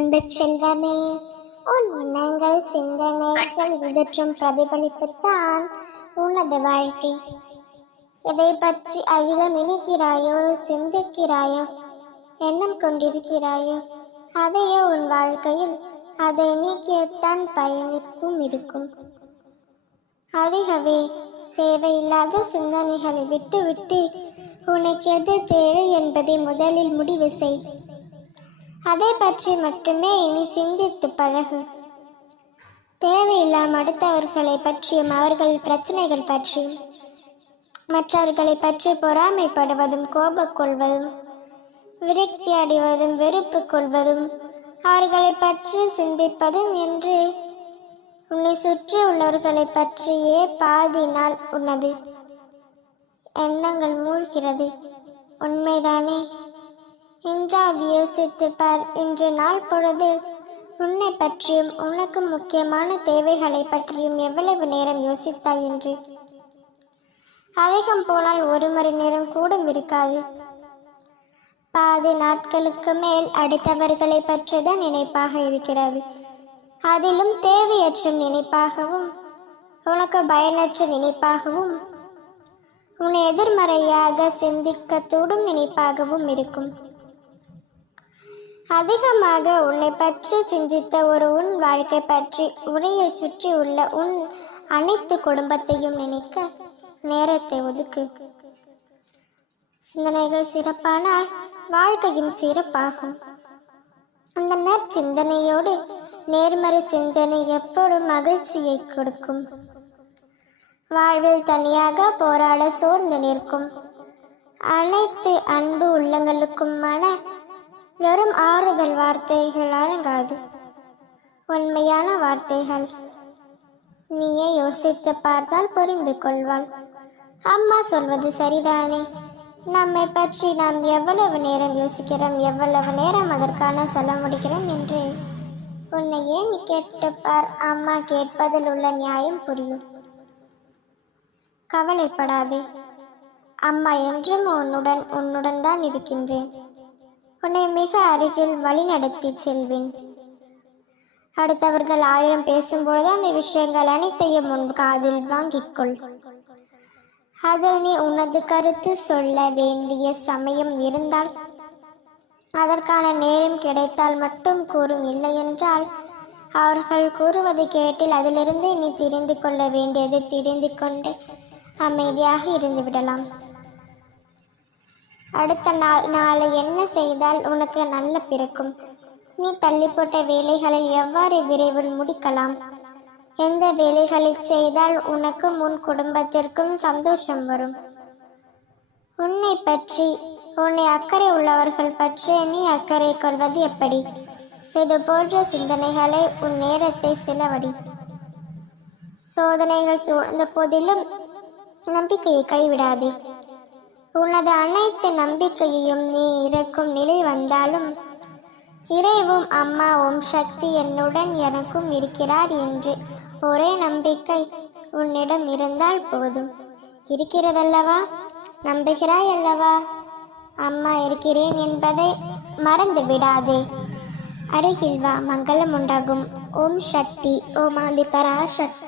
அன்பு செல்வமே உன் எண்ணங்கள் சிந்தனைகள் இவற்றும் பிரதிபலிப்புத்தான் உனது வாழ்க்கை. எதை பற்றி அதிகம் நினைக்கிறாயோ சிந்திக்கிறாயோ எண்ணம் கொண்டிருக்கிறாயோ அதையே உன் வாழ்க்கையில் அதை நீக்கியத்தான் பயணிப்பும் இருக்கும். அதிகவே தேவையில்லாத சிந்தனைகளை விட்டுவிட்டு உனக்கு எது தேவை என்பதை முதலில் முடிவு செய். அதை பற்றி மட்டுமே இனி சிந்தித்து பழகு. தேவையில்லாம அடுத்தவர்களை பற்றியும் அவர்கள் பிரச்சனைகள் பற்றியும் மற்றவர்களை பற்றி பொறாமைப்படுவதும் கோபக்கொள்வதும் விரக்தி அடைவதும் வெறுப்பு கொள்வதும் அவர்களை பற்றி சிந்திப்பதும் என்று உன்னை சுற்றி உள்ளவர்களை பற்றியே பாதி நாள் உன்னது. எண்ணங்கள் மூழ்கிறது. உண்மைதானே? இன்றாவது யோசித்துப்பார் இன்று நாள் பொழுது. உன்னை பற்றியும் உனக்கு முக்கியமான தேவைகளை பற்றியும் எவ்வளவு நேரம் யோசித்தாய் என்று. அதிகம் போனால் ஒரு மணி நேரம் கூட இருக்காது. பாதி நாட்களுக்கு மேல் அடுத்தவர்களை பற்றிதான் நினைப்பாக இருக்கிறது. அதிலும் தேவையற்ற நினைப்பாகவும் உனக்கு பயனற்ற நினைப்பாகவும் உன்னை எதிர்மறையாக சிந்திக்க தூடும் நினைப்பாகவும் இருக்கும். அதிகமாக உன்னை பற்றி சிந்தித்த ஒரு உன் வாழ்க்கை பற்றி உரையை சுற்றி உள்ள உன் அனைத்து குடும்பத்தையும் நினைக்க நேரத்தை ஒதுக்கு. சிந்தனைகள் சிறப்பானால் வாழ்க்கையும் சிறப்பாகும். அந்த நற்சிந்தனையோடு நேர்மறை சிந்தனை எப்போதும் மகிழ்ச்சியை கொடுக்கும். வாழ்வில் தனியாக போராட சோர்ந்து நிற்கும். அனைத்து அன்பு உள்ளங்களுக்கும் மன வெறும் ஆறுதல் வார்த்தைகள் அழங்காது உண்மையான வார்த்தைகள். நீயே யோசித்து பார்த்தால் புரிந்து கொள்வாள் அம்மா சொல்வது சரிதானே? நம்மை பற்றி நாம் எவ்வளவு நேரம் யோசிக்கிறோம் எவ்வளவு நேரம் அதற்கான சொல்ல முடிகிறோம் என்று. உன்னை ஏன் கேட்டுப்பார்? அம்மா கேட்பதில் உள்ள நியாயம் புரியும். கவலைப்படாதே. அம்மா என்றும் உன்னுடன் உன்னுடன் தான் இருக்கின்றேன். உன்னை மிக அருகில் வழி நடத்தி செல்வேன். அடுத்தவர்கள் ஆயிரம் பேசும்பொழுது அந்த விஷயங்கள் அனைத்தையும் உன் காதில் வாங்கிக்கொள். அதில் நீ உனது கருத்து சொல்ல வேண்டிய சமயம் இருந்தால் அதற்கான நேரம் கிடைத்தால் மட்டும் கூறும் இல்லை என்றால் அவர்கள் கூறுவது கேட்டில் அதிலிருந்து நீ தெரிந்து கொள்ள வேண்டியது தெரிந்து கொண்டு அமைதியாக இருந்து விடலாம். அடுத்த நாள் நாளை என்ன செய்தால் உனக்கு நல்ல பிறக்கும்? நீ தள்ளி போட்ட வேலைகளை எவ்வாறு விரைவில் முடிக்கலாம்? எந்த வேலைகளை செய்தால் உனக்கும் உன் குடும்பத்திற்கும் சந்தோஷம் வரும்? உன்னை பற்றி உன்னை அக்கறை உள்ளவர்கள் பற்றி நீ அக்கறை கொள்வது எப்படி? இது போன்ற சிந்தனைகளை உன் நேரத்தை செலவடி. சோதனைகள் சூழ்ந்த போதிலும் நம்பிக்கையை கைவிடாதே. உனது அனைத்து நம்பிக்கையையும் நீ இருக்கும் நிலை வந்தாலும் இறைவும் அம்மா ஓம் சக்தி என்னுடன் எனக்கும் இருக்கிறார் என்று ஒரே நம்பிக்கை உன்னிடம் இருந்தால் போதும். இருக்கிறதல்லவா? நம்புகிறாய் அல்லவா அம்மா இருக்கிறேன் என்பதை மறந்து விடாதே அருகில் வா மங்களம் உண்டாகும். ஓம் சக்தி ஓம் ஆதி பராசக்தி